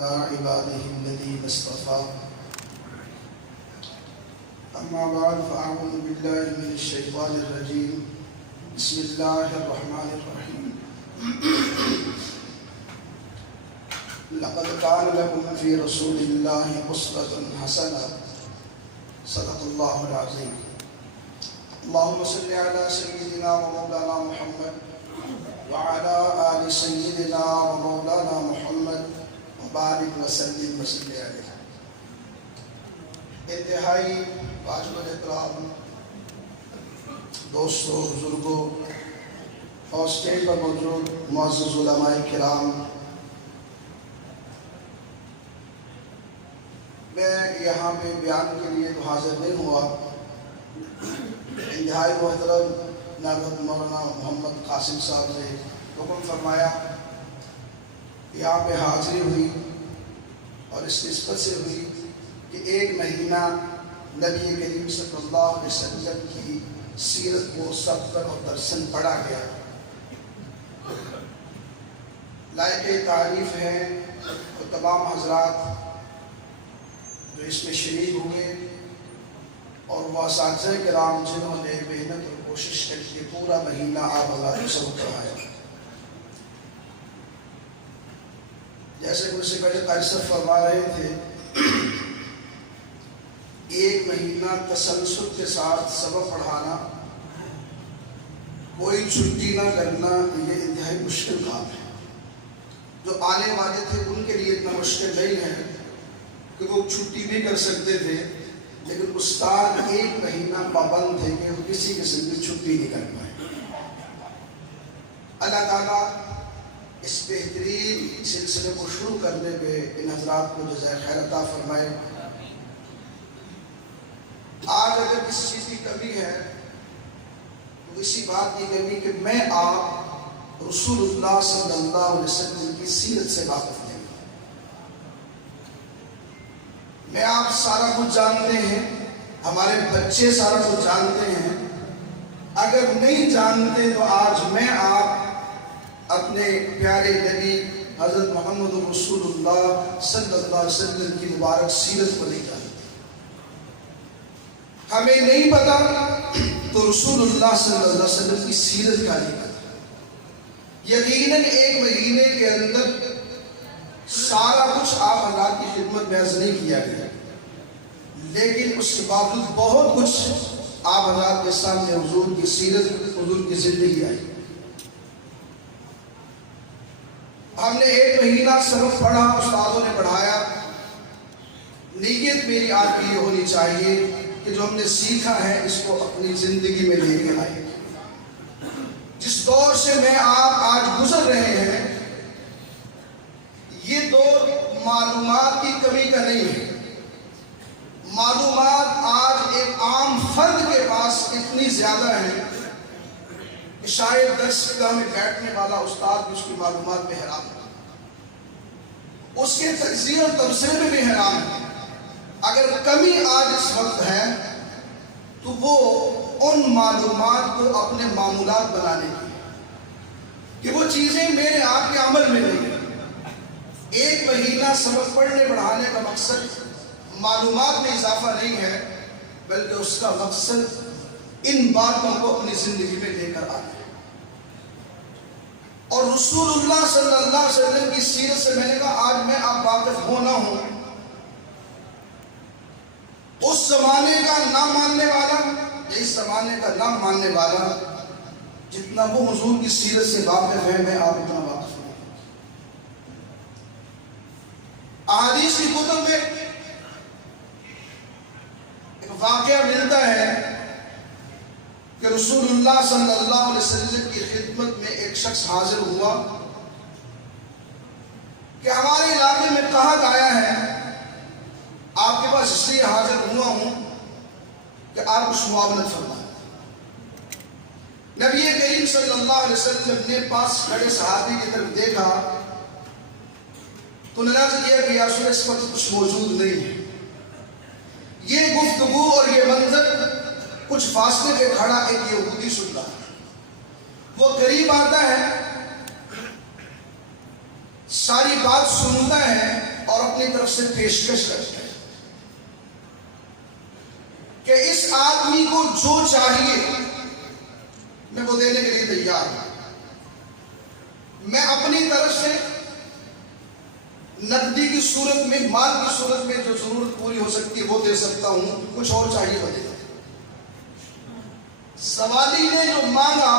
عباده الذين اصطفى أما بعد فأعوذ بالله من الشيطان الرجيم بسم الله الرحمن الرحيم لقد كان لكم في رسول الله أسوة حسنة صدق الله العظيم اللهم صل على سيدنا ومولانا محمد وعلى آل سيدنا ومولانا محمد وبارك وسلم علیہ. انتہائی واجب الاحترام دوستوں، بزرگوں اور اسٹیج پر موجود معزز علماء کرام، میں یہاں پہ بیان کے لیے تو حاضر نہیں ہوا. انتہائی محترم نائب مولانا محمد قاسم صاحب نے حکم فرمایا، یہاں پہ حاضری ہوئی اور اس نسبت سے ہوئی کہ ایک مہینہ نبی کریم صلی اللہ علیہ وسلم کی سیرت کو سبقاً اور درساً پڑھا گیا. لائق تعریف ہیں اور تمام حضرات جو اس میں شریک ہوئے اور وہ اساتذہ کرام جنہوں نے محنت اور کوشش کر کے پورا مہینہ آپ حضرات کو سبق پڑھایا. جیسے کچھ سے پہلے قاری صاحب فرما رہے تھے، ایک مہینہ تسلسل کے ساتھ سبق پڑھانا، کوئی چھٹی نہ کرنا، یہ انتہائی مشکل کام ہے. جو آنے والے تھے ان کے لیے اتنا مشکل نہیں ہے کہ وہ چھٹی بھی کر سکتے تھے، لیکن استاد ایک مہینہ پابند تھے کہ وہ کسی قسم کی چھٹی نہیں کر پائے. اللہ تعالیٰ اس بہترین سلسلے کو شروع کرنے پہ ان حضرات کو جزائے خیر عطا فرمائے. آج اگر کسی چیز کی کمی ہے تو اسی بات کی کمی کہ میں آپ رسول اللہ صلی اللہ علیہ وسلم کی سیرت سے واقف نہیں. میں آپ سارا کچھ جانتے ہیں، ہمارے بچے سارا کچھ جانتے ہیں. اگر نہیں جانتے تو آج میں آپ اپنے پیارے نبی حضرت محمد رسول اللہ صلی اللہ علیہ وسلم کی مبارک سیرت کو نہیں جانتے. ہمیں نہیں پتا تو رسول اللہ صلی اللہ علیہ وسلم کی سیرت کا نہیں پتا. یقیناً ایک مہینے کے اندر سارا کچھ آپ حضرات کی خدمت میں عرض نہیں کیا گیا، لیکن اس کے باوجود بہت کچھ آپ حضرات کے سامنے حضور کی سیرت، حضور کی زندگی آئی. ہم نے ایک مہینہ سبق پڑھا، استادوں نے پڑھایا. نیت میری آپ کی یہ ہونی چاہیے کہ جو ہم نے سیکھا ہے اس کو اپنی زندگی میں لے کے آئے. جس دور سے میں آپ آج گزر رہے ہیں، یہ دور معلومات کی کمی کا نہیں ہے. معلومات آج ایک عام فرد کے پاس اتنی زیادہ ہے کہ شاید درس گاہ میں بیٹھنے والا استاد بھی اس کی معلومات میں حیران ہے، اس کے تجزیے اور تبصرے میں بھی حیران ہے. اگر کمی آج اس وقت ہے تو وہ ان معلومات کو اپنے معمولات بنانے کی، کہ وہ چیزیں میرے آپ کے عمل میں نہیں ہیں. ایک مہینہ سبق پڑھنے پڑھانے کا مقصد معلومات میں اضافہ نہیں ہے، بلکہ اس کا مقصد ان باتوں کو اپنی زندگی میں لے کر آنا ہے. اور رسول اللہ صلی اللہ علیہ وسلم کی سیرت سے میں نے کہا آج میں آپ واقف ہونا ہوں. اس زمانے کا نہ ماننے والا یا اس زمانے کا نہ ماننے والا جتنا وہ حضور کی سیرت سے واقف ہے، میں آپ اتنا واقف ہوں. احادیث کی کتب میں ایک واقعہ ملتا ہے کہ رسول اللہ صلی اللہ علیہ وسلم کی خدمت میں ایک شخص حاضر ہوا کہ ہمارے علاقے میں کہا آیا ہے، آپ کے پاس اس لیے حاضر ہوا ہوں کہ آپ کچھ معاونت فرمائیں. نبی کریم صلی اللہ علیہ وسلم نے پاس کھڑے صحابی کی طرف دیکھا تو نے عرض کیا کہ یا رسول اللہ اس وقت کچھ موجود نہیں ہے. یہ گفتگو اور یہ منظر کچھ فاصلے پہ کھڑا ایک یہودی سن رہا ہے. وہ قریب آتا ہے، ساری بات سنتا ہے اور اپنی طرف سے پیشکش کرتے ہیں کہ اس آدمی کو جو چاہیے میں وہ دینے کے لیے تیار ہوں. میں اپنی طرف سے نقدی کی صورت میں، مال کی صورت میں جو ضرورت پوری ہو سکتی ہے وہ دے سکتا ہوں، کچھ اور چاہیے وہ دے. سوالی نے جو مانگا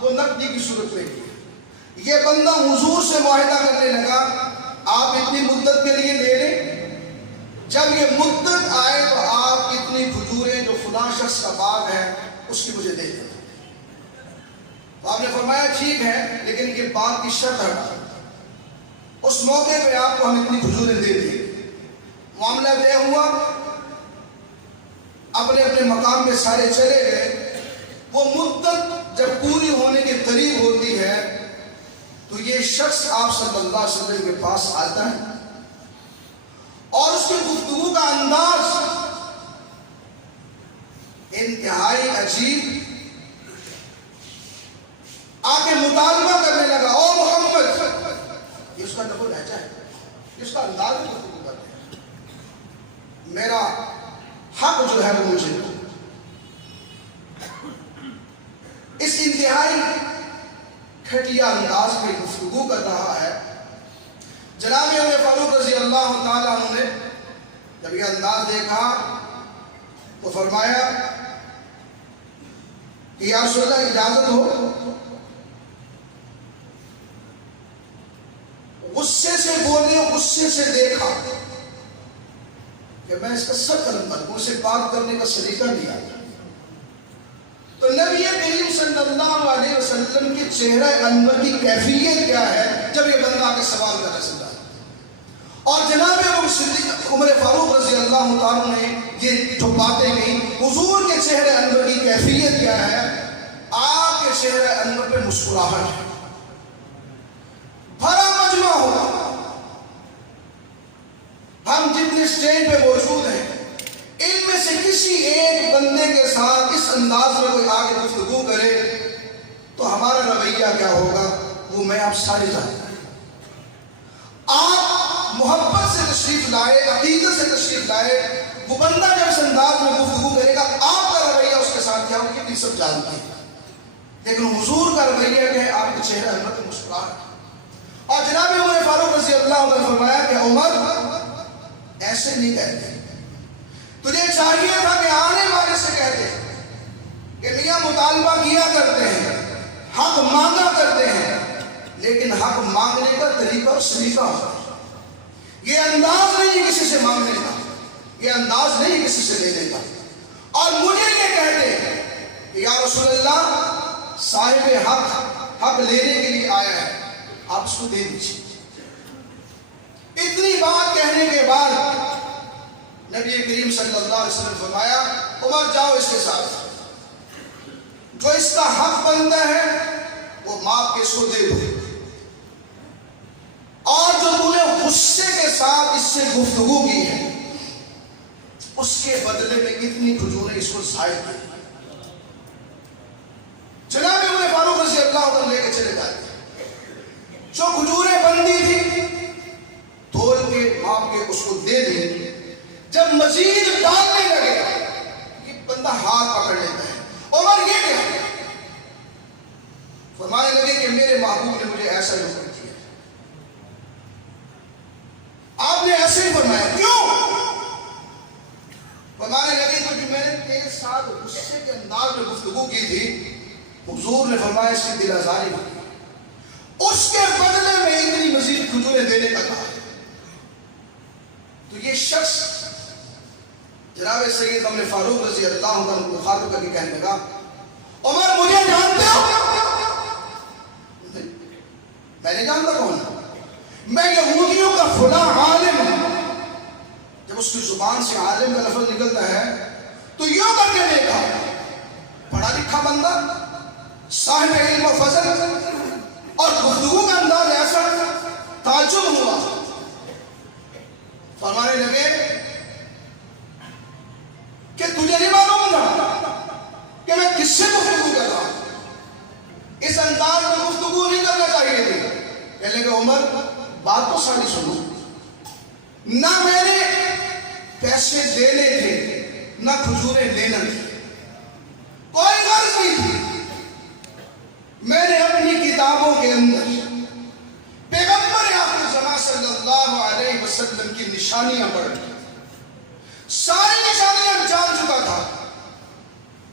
وہ نقدی کی صورت میں کی. یہ بندہ حضور سے معاہدہ کرنے لگا آپ اتنی مدت کے لیے لے لیں، جب یہ مدت آئے تو آپ اتنی کھجوریں جو فلاں شخص کا باغ ہے اس کی مجھے دے دیں. تو آپ نے فرمایا ٹھیک ہے، لیکن یہ باغ کی شرط ہے اس موقع پہ آپ کو ہم اتنی کھجوریں دے دیں. معاملہ طے ہوا، اپنے اپنے مقام پہ سارے چلے گئے. وہ مدت جب پوری ہونے کے قریب ہوتی ہے تو یہ شخص آپ صلی اللہ علیہ وسلم کے پاس آتا ہے اور اس کی گفتگو کا انداز انتہائی عجیب. آگے مطالبہ کرنے لگا، او محمد، یہ اس کا نقل لہجہ ہے، اس کا انداز گفتگو کرتے ہیں، میرا حق جو ہے وہ مجھے دو. اس انتہائی گھٹیا انداز میں گفتگو کر رہا ہے. جناب عمر فاروق رضی اللہ تعالیٰ عنہ نے جب یہ انداز دیکھا تو فرمایا کہ یا رسول اللہ اجازت ہو. غصے سے بولے، غصے سے دیکھا کہ میں اس کا سر قلم پر اسے بات کرنے کا سلیقہ نہیں آتا. تو نبی کریم صلی اللہ علیہ وسلم کے چہرہ انور کی کیفیت کیا ہے جب یہ بندہ آ کے سوال کرنے سے ڈالا. اور جناب عمر فاروق رضی اللہ تعالیٰ نے یہ جو باتیں کہیں، حضور کے چہرہ انور کی کیفیت کیا ہے؟ آپ کے چہرہ انور پہ مسکراہٹ ہے. بھرا مجمع ہوگا، ہم جتنے اسٹیج پہ موجود ہیں ان میں سے کسی ایک بندے کے ساتھ اس انداز میں کوئی آگے گفتگو کرے تو ہمارا رویہ کیا ہوگا وہ میں آپ سارے جانتے ہیں. آپ محبت سے تشریف لائے، عقیدت سے تشریف لائے، وہ بندہ جب اس انداز میں گفتگو کرے گا آپ کا رویہ اس کے ساتھ کیا ہوگا کتنی سب جانتے ہیں. لیکن حضور کا رویہ کیا ہے؟ آپ کے چہرے انور پہ مسکراہٹ. اور جناب عمر فاروق رضی اللہ عنہ نے فرمایا کہ عمر ایسے نہیں کہتے، تجھے چاہیے تھا کہ آنے والے سے کہتے کہ میاں مطالبہ کیا کرتے ہیں، حق مانگا کرتے ہیں، لیکن حق مانگنے کا طریقہ اور سلیقہ ہوتا ہے. یہ انداز نہیں کسی سے مانگنے کا، یہ انداز نہیں کسی سے لینے کا. اور مجھے یہ کہتے کہ یا رسول اللہ صاحب حق لینے کے لیے آیا ہے، آپ اس کو دے دیجیے. اتنی بات کہنے کے بعد نبی کریم صلی اللہ علیہ وسلم نے فرمایا عمر جاؤ اس کے ساتھ، جو اس کا حق بنتا ہے وہ ماپ کے اس کو دے دو، اور جو تم نے غصے کے ساتھ اس سے گفتگو کی ہے اس کے بدلے میں اتنی کھجوریں اس کو ظاہر کی. جناب عمر فاروق رضی اللہ عنہ لے کے چلے جاتے. جو کھجوریں بندی تھی تول کے ماپ کے اس کو دے دی. جب مزید ڈالنے لگے کہ بندہ ہاتھ پکڑ لیتا ہے، عمر یہ کیا؟ فرمانے لگے کہ میرے محبوب نے مجھے ایسا حکم کیا. آپ نے ایسے ہی فرمایا، کیوں؟ فرمانے لگے کیونکہ میں نے تیرے ساتھ غصے کے انداز میں گفتگو کی تھی، حضور نے فرمایا اس کی دل آزاری ہوئی، اس کے بدلے میں اتنی مزید کھجوریں دینے کا کہا. تو یہ شخص جناب سید عمر فاروق رضی اللہ عنہ کو خاطب کر کے کہنے لگا عمر مجھے جانتے ہو؟ میں نے جانتا کون ہوں؟ میں یہودیوں کا فلاں عالم ہوں. جب اس کی زبان سے عالم کا لفظ نکلتا ہے تو یوں کر کے دیکھا، پڑھا لکھا بندہ، صاحب علم و فضل، اور گفتگو کا انداز ایسا، تعجب ہوا. فرمانے لگے کہ تجھے نہیں معلوم تھا کہ میں کس سے گفتگو کر رہا ہوں؟ اس انداز میں گفتگو نہیں کرنا چاہیے تھی. کہنے لگے عمر بات تو ساری سنو، نہ میں نے پیسے دینے تھے نہ کھجوریں لینا تھی، کوئی غرض نہیں تھی۔ میں نے اپنی کتابوں کے اندر پیغمبر آخر زمان صلی اللہ علیہ وسلم کی نشانیاں پڑھ لی، ساری نشانیاں جان چکا تھا،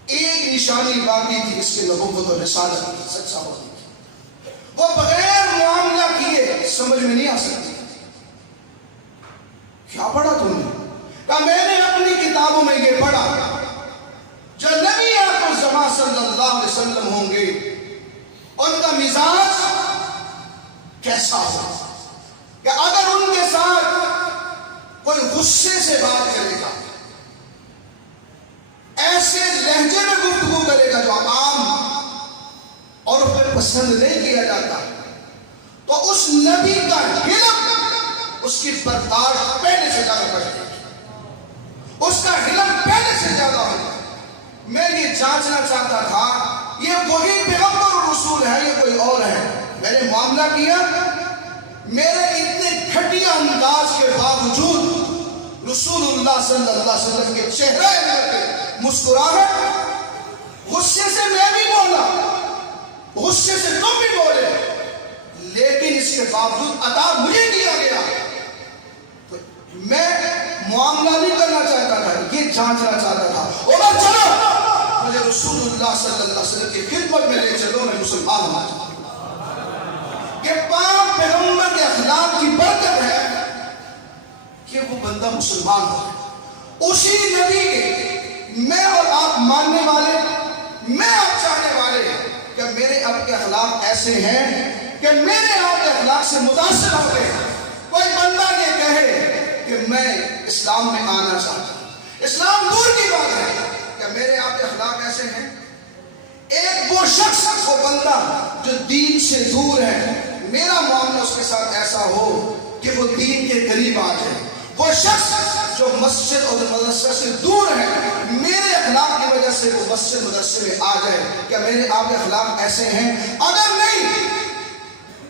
ایک نشانی باقی تھی، اس کے نبوت و رسالت کی، سچا ہونے کی، وہ بغیر معاملہ کیے سمجھ میں نہیں آ سکتی۔ کیا پڑھا تم نے؟ کہ میں نے اپنی کتابوں میں یہ پڑھا، جو نبی آخر زمان صلی اللہ علیہ وسلم ہوں گے ان کا مزاج کیسا ہو، کہ اگر ان کے ساتھ کوئی غصے سے بات کرے گا، ایسے لہجے میں گفتگو کرے گا جو عام اور اس پہ پسند نہیں کیا جاتا، تو اس نبی کا حلم اس کی برداشت پہلے سے زیادہ بڑھ جائے گی، اس کا حلم پہلے سے زیادہ ہوگا۔ میں یہ جانچنا چاہتا تھا یہ وہی پیغمبر اور رسول ہے یا کوئی اور ہے؟ میں نے معاملہ کیا، میرے اتنے گھٹیا انداز کے باوجود رسول اللہ صلی اللہ علیہ وسلم کے چہرے پہ مسکراہٹ، غصے سے میں بھی بولا، غصے سے تم بھی بولے، لیکن اس کے باوجود عطا مجھے دیا گیا۔ تو میں معاملہ نہیں کرنا چاہتا تھا، یہ جانچنا چاہتا تھا، اور چلو مجھے رسول اللہ صلی اللہ علیہ وسلم کی خدمت میں لے چلو، میں مسلمان ہوں۔ کہ پاک پیغمبر کے اخلاق کی برکت ہے کہ وہ بندہ مسلمان ہو، اسی نبی کے میں اور آپ ماننے والے، میں آپ چاہنے والے کہ میرے آپ کے اخلاق ایسے ہیں کہ میرے آپ کے اخلاق سے متاثر ہو گئے۔ کوئی بندہ یہ کہے کہ میں اسلام میں آنا چاہتا ہوں، اسلام دور کی بات ہے کہ میرے آپ کے اخلاق ایسے ہیں۔ ایک وہ شخص، وہ بندہ جو دین سے دور ہے، میرا معاملہ اس کے ساتھ ایسا ہو کہ وہ دین کے قریب آ جائے۔ وہ شخص جو مسجد اور مدرسہ سے دور ہے، میرے اخلاق کی وجہ سے وہ مسجد مدرسے میں آ جائے۔ کیا میرے آپ کے اخلاق ایسے ہیں؟ اگر نہیں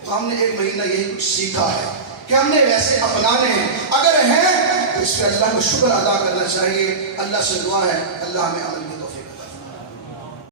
تو ہم نے ایک مہینہ یہی کچھ سیکھا ہے کہ ہم نے ویسے اپنانے ہیں، اگر ہیں تو اس پہ اللہ کو شکر ادا کرنا چاہیے۔ اللہ سے دعا ہے اللہ ہمیں